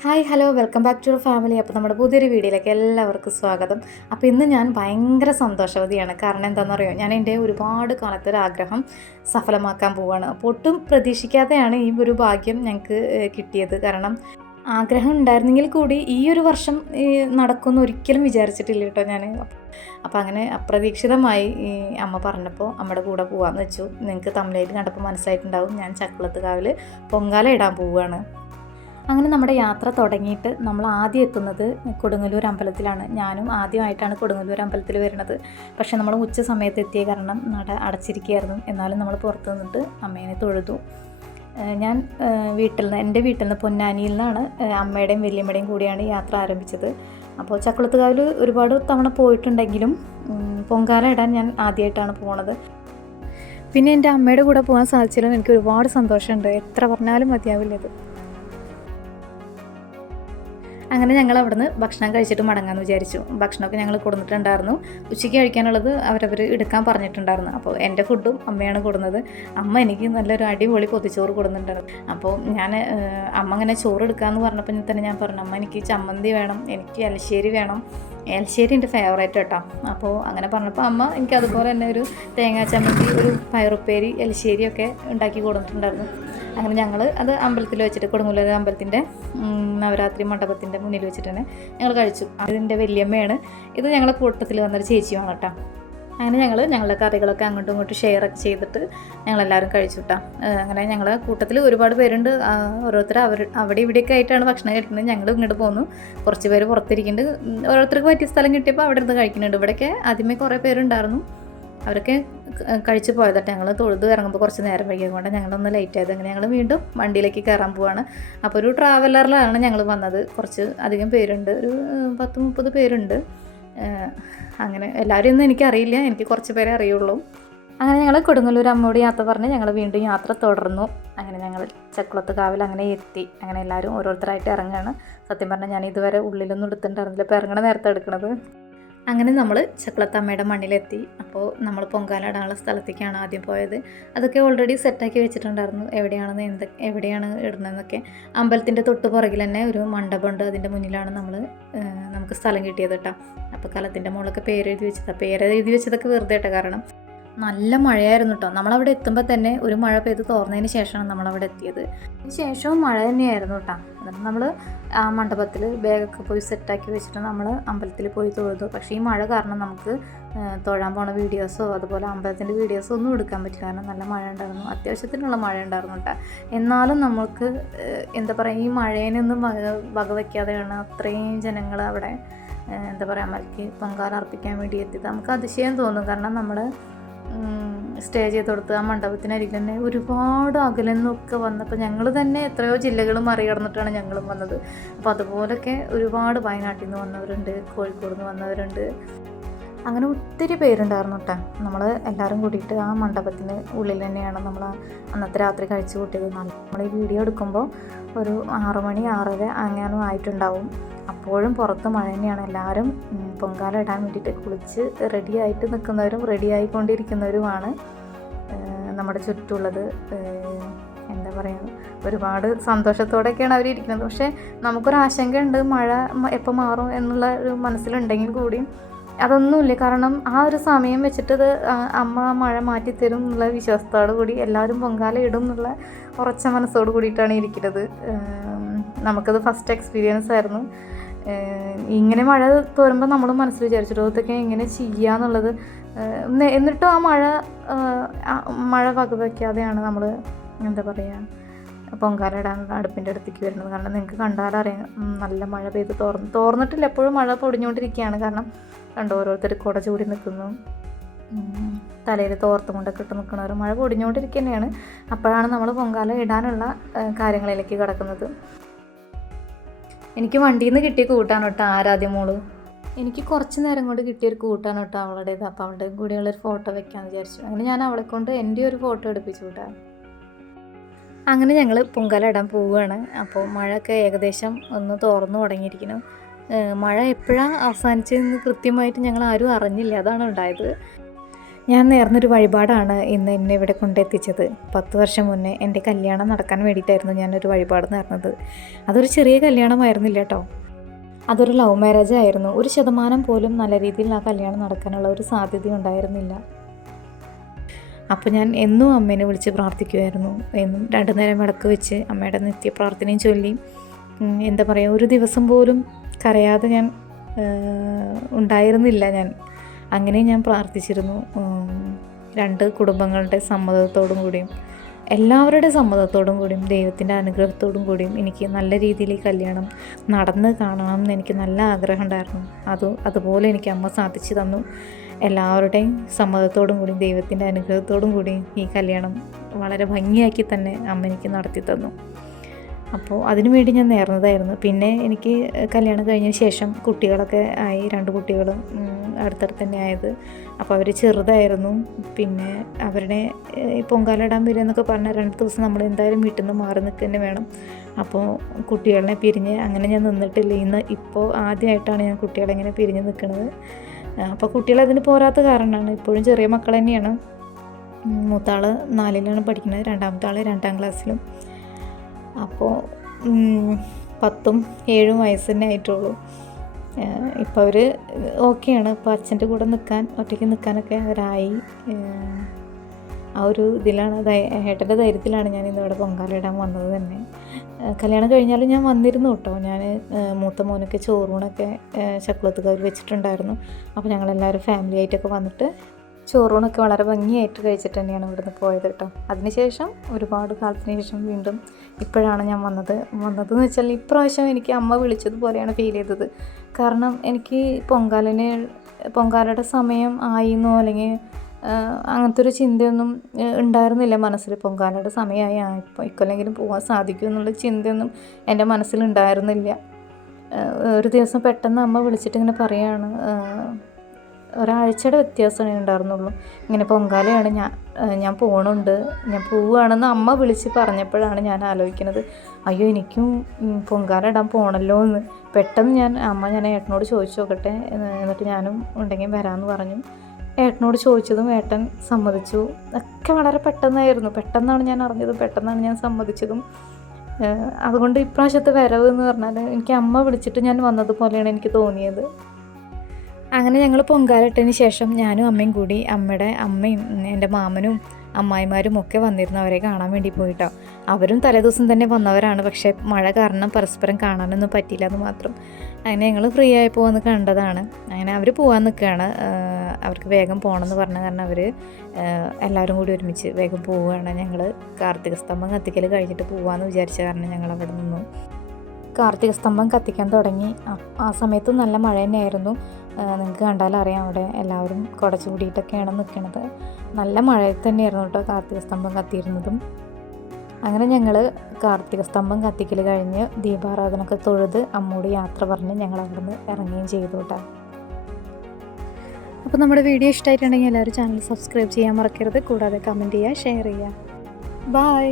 Hi hello welcome back to family. അപ്പോൾ നമ്മുടെ പുതിയൊരു വീഡിയോയിലേക്ക് എല്ലാവർക്കും സ്വാഗതം. അപ്പോൾ ഇന്ന് ഞാൻ ഭയങ്കര സന്തോഷവതിയാണ്. കാരണം എന്താണെന്നറിയോ, ഞാൻ എൻ്റെ ഒരുപാട് കാലത്തെ ഒരു ആഗ്രഹം സഫലമാക്കാൻ പോവുകയാണ്. അപ്പോൾ ഒട്ടും പ്രതീക്ഷിക്കാതെയാണ് ഈ ഒരു ഭാഗ്യം ഞങ്ങൾക്ക് കിട്ടിയത്. കാരണം ആഗ്രഹം ഉണ്ടായിരുന്നെങ്കിൽ കൂടി ഈ ഒരു വർഷം നടക്കുമെന്ന് ഒരിക്കലും വിചാരിച്ചിട്ടില്ല കേട്ടോ ഞാൻ. അപ്പോൾ അങ്ങനെ അപ്രതീക്ഷിതമായി അമ്മ പറഞ്ഞപ്പോൾ അമ്മയുടെ കൂടെ പോകാമെന്ന് വെച്ചു. നിങ്ങൾക്ക് തമിഴിൽ കണ്ടപ്പോൾ മനസ്സിലായിട്ടുണ്ടാവും, ഞാൻ ചക്കുളത്തുകാവിൽ പൊങ്കാല ഇടാൻ പോവുകയാണ്. അങ്ങനെ നമ്മുടെ യാത്ര തുടങ്ങിയിട്ട് നമ്മൾ ആദ്യം എത്തുന്നത് കൊടുങ്ങല്ലൂർ അമ്പലത്തിലാണ്. ഞാനും ആദ്യമായിട്ടാണ് കൊടുങ്ങല്ലൂർ അമ്പലത്തിൽ വരുന്നത്. പക്ഷേ നമ്മൾ ഉച്ച സമയത്ത് എത്തിയ കാരണം നട അടച്ചിരിക്കുകയായിരുന്നു. എന്നാലും നമ്മൾ പുറത്ത് നിന്നിട്ട് അമ്മേനെ തൊഴുതു. ഞാൻ എൻ്റെ വീട്ടിൽ നിന്ന് പൊന്നാനിയിൽ നിന്നാണ് അമ്മയുടെയും വല്യമ്മയുടെയും കൂടിയാണ് യാത്ര ആരംഭിച്ചത്. അപ്പോൾ ചക്കുളത്തുകാവിൽ ഒരുപാട് തവണ പോയിട്ടുണ്ടെങ്കിലും പൊങ്കാല ഇടാൻ ഞാൻ ആദ്യമായിട്ടാണ് പോണത്. പിന്നെ എൻ്റെ അമ്മയുടെ കൂടെ പോകാൻ സാധിച്ചാലും എനിക്ക് ഒരുപാട് സന്തോഷമുണ്ട്. എത്ര പറഞ്ഞാലും മതിയാവില്ലത്. അങ്ങനെ ഞങ്ങൾ അവിടുന്ന് ഭക്ഷണം കഴിച്ചിട്ട് മടങ്ങാമെന്ന് വിചാരിച്ചു. ഭക്ഷണമൊക്കെ ഞങ്ങൾ കൊടുത്തിട്ടുണ്ടായിരുന്നു. ഉച്ചയ്ക്ക് കഴിക്കാനുള്ളത് അവരവർ എടുക്കാൻ പറഞ്ഞിട്ടുണ്ടായിരുന്നു. അപ്പോൾ എൻ്റെ ഫുഡും അമ്മയാണ് കൊടുക്കുന്നത്. അമ്മ എനിക്ക് നല്ലൊരു അടിപൊളി പൊതിച്ചോറ് കൊടുക്കുന്നുണ്ടായിരുന്നു. അപ്പോൾ അമ്മ അങ്ങനെ ചോറ് എടുക്കാമെന്ന് പറഞ്ഞപ്പോൾ തന്നെ ഞാൻ പറഞ്ഞു, അമ്മ എനിക്ക് ചമ്മന്തി വേണം, എനിക്ക് എലശ്ശേരി വേണം. എലശ്ശേരി എൻ്റെ ഫേവറേറ്റ് കേട്ടോ. അപ്പോൾ അങ്ങനെ പറഞ്ഞപ്പോൾ അമ്മ എനിക്ക് അതുപോലെ തന്നെ ഒരു തേങ്ങാ ചമ്മന്തി, ഒരു പയറുപ്പേരി, എലശ്ശേരിയൊക്കെ ഉണ്ടാക്കി കൊടുത്തിട്ടുണ്ടായിരുന്നു. അങ്ങനെ ഞങ്ങൾ അത് അമ്പലത്തിൽ വെച്ചിട്ട്, കൊടുങ്ങല്ലൂർ അമ്പലത്തിൻ്റെ നവരാത്രി മണ്ഡപത്തിൻ്റെ മുന്നിൽ വെച്ചിട്ട് തന്നെ ഞങ്ങൾ കഴിച്ചു. അതിൻ്റെ വല്യമ്മയാണ് ഇത്. ഞങ്ങളെ കൂട്ടത്തിൽ വന്നൊരു ചേച്ചിയാണ് കേട്ടോ. അങ്ങനെ ഞങ്ങളുടെ കറികളൊക്കെ അങ്ങോട്ടും ഇങ്ങോട്ടും ഷെയറൊക്കെ ചെയ്തിട്ട് ഞങ്ങളെല്ലാവരും കഴിച്ചു കേട്ടോ. അങ്ങനെ ഞങ്ങളെ കൂട്ടത്തിൽ ഒരുപാട് പേരുണ്ട്. ഓരോരുത്തർ അവിടെ ഇവിടെയൊക്കെ ആയിട്ടാണ് ഭക്ഷണം കഴിക്കുന്നത്. ഞങ്ങൾ ഇങ്ങോട്ട് പോന്നു. കുറച്ച് പേര് പുറത്തിരിക്കുന്നുണ്ട്. ഓരോരുത്തർക്ക് പറ്റിയ സ്ഥലം കിട്ടിയപ്പോൾ അവിടെ ഇരുന്ന് കഴിക്കുന്നുണ്ട്. ഇവിടെയൊക്കെ ആദ്യമേ കുറേ പേരുണ്ടായിരുന്നു. അവരൊക്കെ കഴിച്ച് പോയതട്ടെ. ഞങ്ങൾ തൊഴുത് ഇറങ്ങുമ്പോൾ കുറച്ച് നേരം വൈകിയതുകൊണ്ട് ഞങ്ങളൊന്ന് ലേറ്റ് ആയത്. അങ്ങനെ ഞങ്ങൾ വീണ്ടും വണ്ടിയിലേക്ക് കയറാൻ പോവാണ്. അപ്പോൾ ഒരു ട്രാവലറിലാണ് ഞങ്ങൾ വന്നത്. കുറച്ച് അധികം പേരുണ്ട്, ഒരു 10-30 പേരുണ്ട്. അങ്ങനെ എല്ലാവരും ഒന്നും എനിക്കറിയില്ല, എനിക്ക് കുറച്ച് പേരെ അറിയുള്ളൂ. അങ്ങനെ ഞങ്ങൾ കൊടുങ്ങല്ലൂർ അമ്മയോട് യാത്ര പറഞ്ഞ് ഞങ്ങൾ വീണ്ടും യാത്ര തുടർന്നു. അങ്ങനെ ഞങ്ങൾ ചക്കുളത്തുകാവിൽ അങ്ങനെ എത്തി. അങ്ങനെ എല്ലാവരും ഓരോരുത്തരായിട്ട് ഇറങ്ങുകയാണ്. സത്യം പറഞ്ഞാൽ ഞാൻ ഇതുവരെ ഉള്ളിലൊന്നും എടുത്തിട്ടുണ്ടായിരുന്നില്ല. ഇപ്പോൾ ഇറങ്ങണ നേരത്തെ എടുക്കണത്. അങ്ങനെ നമ്മൾ ചക്കുളത്തമ്മയുടെ മണ്ണിലെത്തി. അപ്പോൾ നമ്മൾ പൊങ്കാല ഇടാനുള്ള സ്ഥലത്തേക്കാണ് ആദ്യം പോയത്. അതൊക്കെ ഓൾറെഡി സെറ്റാക്കി വെച്ചിട്ടുണ്ടായിരുന്നു, എവിടെയാണ് ഇടുന്നതെന്നൊക്കെ. അമ്പലത്തിൻ്റെ തൊട്ട് പുറകിൽ തന്നെ ഒരു മണ്ഡപമുണ്ട്. അതിൻ്റെ മുന്നിലാണ് നമുക്ക് സ്ഥലം കിട്ടിയത് കേട്ടോ. അപ്പോൾ കലത്തിൻ്റെ മുകളിലൊക്കെ പേരെഴുതി വെച്ചതൊക്കെ വെറുതെ കേട്ടോ. കാരണം നല്ല മഴയായിരുന്നു കേട്ടോ. നമ്മളവിടെ എത്തുമ്പോൾ തന്നെ ഒരു മഴ പെയ്ത് തോർന്നതിന് ശേഷമാണ് നമ്മളവിടെ എത്തിയത്. അതിന് ശേഷവും മഴ തന്നെയായിരുന്നു കേട്ടോ. എന്നിട്ട് നമ്മൾ ആ മണ്ഡപത്തിൽ ബാഗൊക്കെ പോയി സെറ്റാക്കി വെച്ചിട്ട് നമ്മൾ അമ്പലത്തിൽ പോയി തൊഴുതു. പക്ഷേ ഈ മഴ കാരണം നമുക്ക് തൊഴാൻ പോണ വീഡിയോസോ അതുപോലെ അമ്പലത്തിൻ്റെ വീഡിയോസോ ഒന്നും എടുക്കാൻ പറ്റില്ല. കാരണം നല്ല മഴ ഉണ്ടായിരുന്നു, അത്യാവശ്യത്തിനുള്ള മഴ ഉണ്ടായിരുന്നു കേട്ടോ. എന്നാലും നമുക്ക് എന്താ പറയുക, ഈ മഴേനൊന്നും വകവയ്ക്കാതെയാണ് അത്രയും ജനങ്ങൾ അവിടെ അമ്മയ്ക്ക് പൊങ്കാല അർപ്പിക്കാൻ വേണ്ടി എത്തിയത്. നമുക്ക് അതിശയം തോന്നും. കാരണം നമ്മൾ സ്റ്റേ ചെയ്ത് കൊടുത്ത് ആ മണ്ഡപത്തിനരികിൽ തന്നെ ഒരുപാട് അകലെന്നൊക്കെ വന്നപ്പോൾ ഞങ്ങൾ തന്നെ എത്രയോ ജില്ലകൾ മറികടന്നിട്ടാണ് ഞങ്ങളും വന്നത്. അപ്പോൾ അതുപോലൊക്കെ ഒരുപാട് വയനാട്ടിൽ നിന്ന് വന്നവരുണ്ട്, കോഴിക്കോട് നിന്ന് വന്നവരുണ്ട്. അങ്ങനെ ഒത്തിരി പേരുണ്ടായിരുന്നു കേട്ടോ. നമ്മൾ എല്ലാവരും കൂടിയിട്ട് ആ മണ്ഡപത്തിന് ഉള്ളിൽ തന്നെയാണ് നമ്മൾ അന്നത്തെ രാത്രി കഴിച്ചു കൂട്ടിയത്. നമ്മൾ ഈ വീഡിയോ എടുക്കുമ്പോൾ ഒരു 6 മണി 6:30 അങ്ങനെ ആയിട്ടുണ്ടാവും. അപ്പോഴും പുറത്ത് മഴ തന്നെയാണ്. എല്ലാവരും പൊങ്കാല ഇടാൻ വേണ്ടിയിട്ട് കുളിച്ച് റെഡിയായിട്ട് നിൽക്കുന്നവരും റെഡിയായിക്കൊണ്ടിരിക്കുന്നവരുമാണ് നമ്മുടെ ചുറ്റുമുള്ളത്. എന്താ പറയുക, ഒരുപാട് സന്തോഷത്തോടെയൊക്കെയാണ് അവരിയ്ക്കുന്നത്. പക്ഷേ നമുക്കൊരാശങ്കയുണ്ട്, മഴ എപ്പോൾ മാറും എന്നുള്ള ഒരു മനസ്സിലുണ്ടെങ്കിൽ കൂടിയും അതൊന്നുമില്ല. കാരണം ആ ഒരു സമയം വെച്ചിട്ട് അമ്മ മഴ മാറ്റിത്തരും എന്നുള്ള വിശ്വാസത്തോടു കൂടി എല്ലാവരും പൊങ്കാല ഇടും എന്നുള്ള ഉറച്ച മനസ്സോട് കൂടിയിട്ടാണ് ഇരിക്കുന്നത്. നമുക്കത് ഫസ്റ്റ് എക്സ്പീരിയൻസ് ആയിരുന്നു. ഇങ്ങനെ മഴ തോരുമ്പോൾ നമ്മൾ മനസ്സിൽ വിചാരിച്ചിട്ടോ ഇതൊക്കെ എങ്ങനെ ചെയ്യാന്നുള്ളത്. എന്നിട്ടും ആ മഴ വകവയ്ക്കാതെയാണ് നമ്മൾ പൊങ്കാല ഇടാൻ അടുപ്പിൻ്റെ അടുത്തേക്ക് വരുന്നത്. കാരണം നിങ്ങൾക്ക് കണ്ടാലറിയാം, നല്ല മഴ പെയ്ത് തോർന്നിട്ടില്ല, എപ്പോഴും മഴ പൊടിഞ്ഞുകൊണ്ടിരിക്കുകയാണ്. കാരണം കണ്ടോ, ഓരോരുത്തർ കുട ചൂടി നിൽക്കുന്നു, തലയിൽ തോർത്തും കൊണ്ടൊക്കെ ഇട്ട് നിൽക്കുന്നവർ. മഴ പൊടിഞ്ഞുകൊണ്ടിരിക്കുക തന്നെയാണ്. അപ്പോഴാണ് നമ്മൾ പൊങ്കാല ഇടാനുള്ള കാര്യങ്ങളിലേക്ക് കിടക്കുന്നത്. എനിക്ക് വണ്ടിയിൽ നിന്ന് കിട്ടിയ കൂട്ടാണ് കേട്ടോ ആരാധ്യ മോള്. എനിക്ക് കുറച്ച് നേരം കൊണ്ട് കിട്ടിയൊരു കൂട്ടാണ് കേട്ടോ അവളുടേത്. അപ്പോൾ അവളുടെ കൂടെയുള്ളൊരു ഫോട്ടോ വെക്കാമെന്ന് വിചാരിച്ചു. അങ്ങനെ ഞാൻ അവളെ കൊണ്ട് എൻ്റെ ഒരു ഫോട്ടോ എടുപ്പിച്ചു കൂട്ടാ. അങ്ങനെ ഞങ്ങൾ പൊങ്കാല ഇടാൻ പോവുകയാണ്. അപ്പോൾ മഴയൊക്കെ ഏകദേശം ഒന്ന് തോർന്നു തുടങ്ങിയിരിക്കുന്നു. മഴ എപ്പോഴാണ് അവസാനിച്ചതെന്ന് കൃത്യമായിട്ട് ഞങ്ങൾ ആരും അറിഞ്ഞില്ല. അതാണ് ഉണ്ടായത്. ഞാൻ നേർന്നൊരു വഴിപാടാണ് ഇന്ന് എന്നെ ഇവിടെ കൊണ്ടെത്തിച്ചത്. 10 വർഷം മുന്നേ എൻ്റെ കല്യാണം നടക്കാൻ വേണ്ടിയിട്ടായിരുന്നു ഞാനൊരു വഴിപാട് നേർന്നത്. അതൊരു ചെറിയ കല്യാണമായിരുന്നില്ല കേട്ടോ. അതൊരു ലവ് മാരേജ് ആയിരുന്നു. 1% പോലും നല്ല രീതിയിൽ ആ കല്യാണം നടക്കാനുള്ള ഒരു സാധ്യത ഉണ്ടായിരുന്നില്ല. അപ്പോൾ ഞാൻ എന്നും അമ്മേനെ വിളിച്ച് പ്രാർത്ഥിക്കുമായിരുന്നു. എന്നും 2 നേരം വിളക്ക് വെച്ച് അമ്മയുടെ നിത്യപ്രാർത്ഥനയും ചൊല്ലി എന്താ പറയുക, ഒരു ദിവസം പോലും കരയാതെ ഞാൻ ഉണ്ടായിരുന്നില്ല. അങ്ങനെ ഞാൻ പ്രാർത്ഥിച്ചിരുന്നു. 2 കുടുംബങ്ങളുടെ സമ്മതത്തോടും കൂടിയും എല്ലാവരുടെ സമ്മതത്തോടും കൂടിയും ദൈവത്തിൻ്റെ അനുഗ്രഹത്തോടും കൂടിയും എനിക്ക് നല്ല രീതിയിൽ ഈ കല്യാണം നടന്ന് കാണണം എന്ന് എനിക്ക് നല്ല ആഗ്രഹം ഉണ്ടായിരുന്നു. അതുപോലെ എനിക്ക് അമ്മ സാധിച്ചു തന്നു. എല്ലാവരുടെയും സമ്മതത്തോടും കൂടി ദൈവത്തിൻ്റെ അനുഗ്രഹത്തോടും കൂടി ഈ കല്യാണം വളരെ ഭംഗിയാക്കി തന്നെ അമ്മ എനിക്ക് നടത്തി തന്നു. അപ്പോൾ അതിനു വേണ്ടി ഞാൻ നേർന്നതായിരുന്നു. പിന്നെ എനിക്ക് കല്യാണം കഴിഞ്ഞ ശേഷം കുട്ടികളൊക്കെ ആയി. 2 കുട്ടികളും അടുത്തടുത്ത് തന്നെ ആയത്. അപ്പോൾ അവർ ചെറുതായിരുന്നു. പിന്നെ അവരുടെ പൊങ്കാലിടാൻ വരിക എന്നൊക്കെ പറഞ്ഞാൽ 2 ദിവസം നമ്മൾ എന്തായാലും വീട്ടിൽ നിന്ന് മാറി നിൽക്കുക തന്നെ വേണം. അപ്പോൾ കുട്ടികളെ പിരിഞ്ഞ് അങ്ങനെ ഞാൻ നിന്നിട്ടില്ല. ഇപ്പോൾ ആദ്യമായിട്ടാണ് ഞാൻ കുട്ടികളെ ഇങ്ങനെ പിരിഞ്ഞ് നിൽക്കുന്നത്. അപ്പോൾ കുട്ടികളതിന് പോരാത്ത കാരണമാണ്. ഇപ്പോഴും ചെറിയ മക്കൾ തന്നെയാണ്. മൂത്താൾ 4ലാണ് പഠിക്കുന്നത്, രണ്ടാമത്തെ ആൾ 2ാം ക്ലാസ്സിലും. അപ്പോൾ 10ഉം 7ഉം വയസ്സ് തന്നെ ആയിട്ടുള്ളൂ. ഇപ്പോൾ അവർ ഓക്കെയാണ്. ഇപ്പോൾ അച്ഛൻ്റെ കൂടെ ഒറ്റയ്ക്ക് നിൽക്കാനൊക്കെ അവരായി. ആ ഒരു ഇതിലാണ്, ഏട്ടൻ്റെ ധൈര്യത്തിലാണ് ഞാൻ ഇന്നിവിടെ പൊങ്കാലയിടാൻ വന്നത് തന്നെ. കല്യാണം കഴിഞ്ഞാലും ഞാൻ വന്നിരുന്നു കേട്ടോ. ഞാൻ മൂത്ത മോനൊക്കെ ചോറൂണൊക്കെ ചക്കുളത്തുകാർ വെച്ചിട്ടുണ്ടായിരുന്നു. അപ്പോൾ ഞങ്ങളെല്ലാവരും ഫാമിലി ആയിട്ടൊക്കെ വന്നിട്ട് ചോറൂണൊക്കെ വളരെ ഭംഗിയായിട്ട് കഴിച്ചിട്ട് തന്നെയാണ് ഇവിടുന്ന് പോയത് കേട്ടോ. അതിനുശേഷം ഒരുപാട് കാലത്തിന് ശേഷം വീണ്ടും ഇപ്പോഴാണ് ഞാൻ വന്നതെന്ന് വെച്ചാൽ ഇപ്രാവശ്യം എനിക്ക് അമ്മ വിളിച്ചതുപോലെയാണ് ഫീൽ ചെയ്തത്. കാരണം എനിക്ക് പൊങ്കാലയുടെ സമയം ആയിന്നോ അല്ലെങ്കിൽ അങ്ങനത്തെ ഒരു ചിന്തയൊന്നും ഉണ്ടായിരുന്നില്ല മനസ്സിൽ. പൊങ്കാലയുടെ സമയമായി ഇക്കൊല്ലെങ്കിലും പോകാൻ സാധിക്കും എന്നുള്ള ചിന്തയൊന്നും എൻ്റെ മനസ്സിലുണ്ടായിരുന്നില്ല. ഒരു ദിവസം പെട്ടെന്ന് അമ്മ വിളിച്ചിട്ട് ഇങ്ങനെ പറയുകയാണ്, ഒരാഴ്ചയുടെ വ്യത്യാസമേ ഉണ്ടായിരുന്നുള്ളൂ, ഇങ്ങനെ പൊങ്കാലയാണ്, ഞാൻ പോവുകയാണെന്ന് അമ്മ വിളിച്ച് പറഞ്ഞപ്പോഴാണ് ഞാൻ ആലോചിക്കുന്നത്, അയ്യോ എനിക്കും പൊങ്കാല ഇടാൻ പോകണല്ലോ എന്ന്. പെട്ടെന്ന് ഞാൻ ഏട്ടനോട് ചോദിച്ചു നോക്കട്ടെ, എന്നിട്ട് ഞാനും ഉണ്ടെങ്കിൽ വരാമെന്ന് പറഞ്ഞു. ഏട്ടനോട് ചോദിച്ചതും ഏട്ടൻ സമ്മതിച്ചു. ഒക്കെ വളരെ പെട്ടെന്നാണ് ഞാൻ അറിഞ്ഞത്, പെട്ടെന്നാണ് ഞാൻ സമ്മതിച്ചതും. അതുകൊണ്ട് ഇപ്രാവശ്യത്തെ വരവ് എന്ന് പറഞ്ഞാൽ എനിക്ക് അമ്മ വിളിച്ചിട്ട് ഞാൻ വന്നതുപോലെയാണ് എനിക്ക് തോന്നിയത്. അങ്ങനെ ഞങ്ങൾ പൊങ്കാലിട്ടതിന് ശേഷം ഞാനും അമ്മയും കൂടി അമ്മയുടെ അമ്മയും എൻ്റെ മാമനും അമ്മായിമാരും ഒക്കെ വന്നിരുന്നു. അവരെ കാണാൻ വേണ്ടി പോയിട്ടോ. അവരും തലേദിവസം തന്നെ വന്നവരാണ്. പക്ഷേ മഴ കാരണം പരസ്പരം കാണാനൊന്നും പറ്റിയില്ല എന്ന് മാത്രം. അങ്ങനെ ഞങ്ങൾ ഫ്രീ ആയപ്പോൾ വന്ന് കണ്ടതാണ്. അങ്ങനെ അവർ പോകാൻ നിൽക്കുകയാണ്. അവർക്ക് വേഗം പോകണമെന്ന് പറഞ്ഞ കാരണം അവർ എല്ലാവരും കൂടി ഒരുമിച്ച് വേഗം പോവുകയാണ്. ഞങ്ങൾ കാർത്തിക സ്തംഭം കത്തിക്കൽ കഴിഞ്ഞിട്ട് പോകാമെന്ന് വിചാരിച്ച കാരണം ഞങ്ങൾ അവിടെ നിന്നു. കാർത്തിക സ്തംഭം കത്തിക്കാൻ തുടങ്ങി. ആ സമയത്ത് നല്ല മഴ തന്നെയായിരുന്നു. നിങ്ങൾക്ക് കണ്ടാലറിയാം, അവിടെ എല്ലാവരും കുട ചൂടിയിട്ടൊക്കെയാണ് നിൽക്കുന്നത്. നല്ല മഴയിൽ തന്നെയായിരുന്നു കേട്ടോ കാർത്തിക സ്തംഭം കത്തിയിരുന്നതും. അങ്ങനെ ഞങ്ങൾ കാർത്തിക സ്തംഭം കത്തിക്കൽ കഴിഞ്ഞ് ദീപാരാധനയൊക്കെ തൊഴുത് അമ്മോട് യാത്ര പറഞ്ഞ് ഞങ്ങൾ അവിടെ നിന്ന് ഇറങ്ങുകയും ചെയ്തു കേട്ടോ. അപ്പോൾ നമ്മുടെ വീഡിയോ ഇഷ്ടമായിട്ടുണ്ടെങ്കിൽ എല്ലാവരും ചാനൽ സബ്സ്ക്രൈബ് ചെയ്യാൻ മറക്കരുത്. കൂടാതെ കമൻറ്റ് ചെയ്യുക, ഷെയർ ചെയ്യുക. ബൈ.